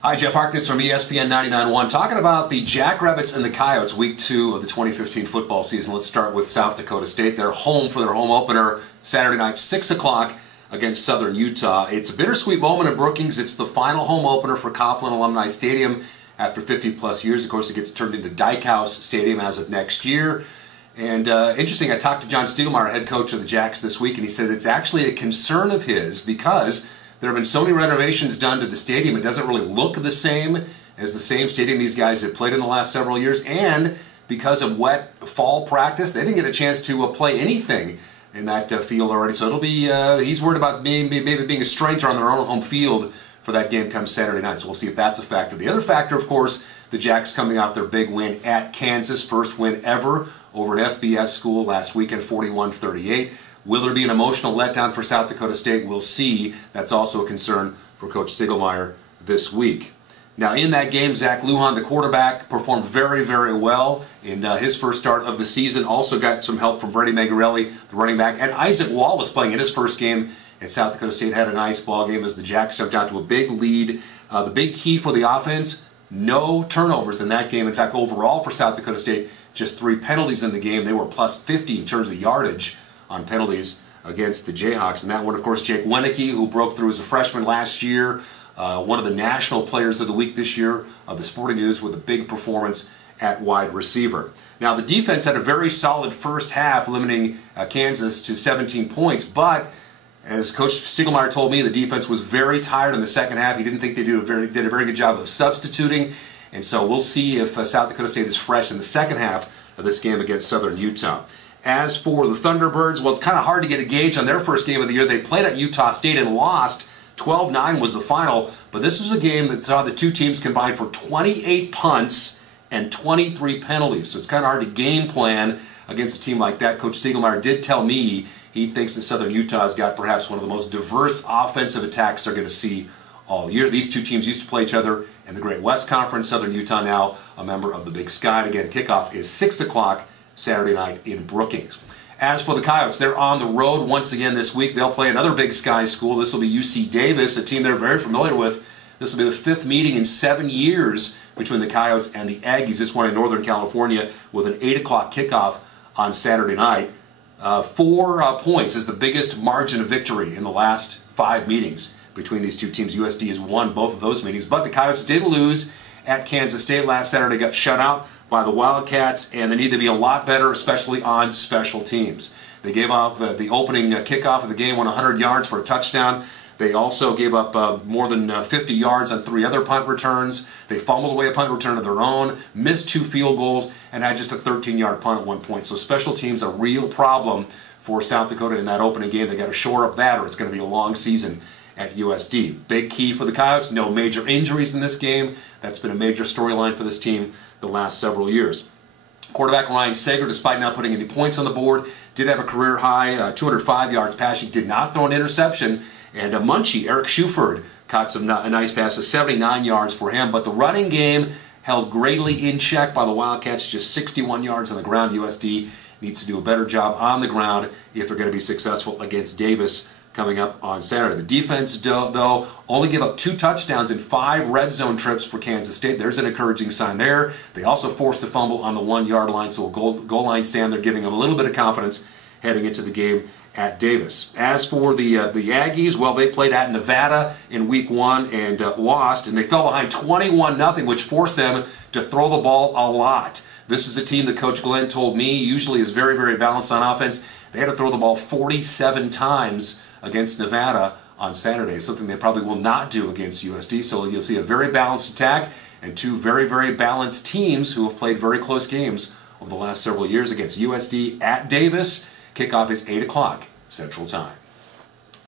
Hi, Jeff Harkness from ESPN 99.1 talking about the Jackrabbits and the Coyotes, Week 2 of the 2015 football season. Let's start with South Dakota State. They're home for their home opener Saturday night, 6 o'clock against Southern Utah. It's a bittersweet moment in Brookings. It's the final home opener for Coughlin Alumni Stadium after 50-plus years. Of course, it gets turned into Dyke House Stadium as of next year. And interesting, I talked to John Stiegelmeier, head coach of the Jacks, this week, and he said it's actually a concern of his because there have been so many renovations done to the stadium, it doesn't really look the same as the same stadium these guys have played in the last several years. And because of wet fall practice, they didn't get a chance to play anything in that field already. So it'll be, he's worried about maybe being a stranger on their own home field for that game come Saturday night. So we'll see if that's a factor. The other factor, of course, the Jacks coming off their big win at Kansas, first win ever over an FBS school last weekend, 41-38. Will there be an emotional letdown for South Dakota State? We'll see. That's also a concern for Coach Stiegelmeier this week. Now, in that game, Zach Lujan, the quarterback, performed very, very well in his first start of the season. Also got some help from Brady Megarelli, the running back, and Isaac Wallace playing in his first game at South Dakota State. Had a nice ball game as the Jacks jumped out to a big lead. The big key for the offense, no turnovers in that game. In fact, overall for South Dakota State, just 3 penalties in the game. They were plus 50 in terms of yardage on penalties against the Jayhawks. And that one, of course, Jake Wenicky, who broke through as a freshman last year, one of the national players of the week this year of the Sporting News with a big performance at wide receiver. Now, the defense had a very solid first half, limiting Kansas to 17 points, but as Coach Stiegelmeier told me, the defense was very tired in the second half. He didn't think they did a very good job of substituting, and so we'll see if South Dakota State is fresh in the second half of this game against Southern Utah. As for the Thunderbirds, well, it's kind of hard to get a gauge on their first game of the year. They played at Utah State and lost. 12-9 was the final, but this was a game that saw the two teams combine for 28 punts and 23 penalties. So it's kind of hard to game plan against a team like that. Coach Stiegelmeier did tell me he thinks that Southern Utah has got perhaps one of the most diverse offensive attacks they're going to see all year. These two teams used to play each other in the Great West Conference. Southern Utah now a member of the Big Sky. And again, kickoff is 6 o'clock Saturday night in Brookings. As for the Coyotes, they're on the road once again this week. They'll play another Big Sky school. This will be UC Davis, a team they're very familiar with. This will be the 5th meeting in 7 years between the Coyotes and the Aggies. This one in Northern California with an 8 o'clock kickoff on Saturday night. 4 points is the biggest margin of victory in the last 5 meetings between these two teams. USD has won both of those meetings, but the Coyotes did lose at Kansas State last Saturday, got shut out by the Wildcats, and they need to be a lot better, especially on special teams. They gave up the opening kickoff of the game, went 100 yards for a touchdown. They also gave up more than 50 yards on 3 other punt returns. They fumbled away a punt return of their own, missed 2 field goals, and had just a 13-yard punt at one point. So special teams a real problem for South Dakota in that opening game. They got to shore up that, or it's going to be a long season at USD. Big key for the Coyotes, no major injuries in this game. That's been a major storyline for this team the last several years. Quarterback Ryan Sager, despite not putting any points on the board, did have a career high 205 yards passing, did not throw an interception, and Munchie, Eric Shuford, caught a nice pass of 79 yards for him, but the running game held greatly in check by the Wildcats, just 61 yards on the ground. USD needs to do a better job on the ground if they're going to be successful against Davis coming up on Saturday. The defense, though, only gave up 2 touchdowns in 5 red zone trips for Kansas State. There's an encouraging sign there. They also forced a fumble on the 1-yard line, so a goal line stand. They're giving them a little bit of confidence heading into the game at Davis. As for the Aggies, well, they played at Nevada in Week 1 and lost, and they fell behind 21-0, which forced them to throw the ball a lot. This is a team that Coach Glenn told me usually is very, very balanced on offense. They had to throw the ball 47 times against Nevada on Saturday, something they probably will not do against USD. So you'll see a very balanced attack and 2 very, very balanced teams who have played very close games over the last several years against USD at Davis. Kickoff is 8 o'clock Central Time.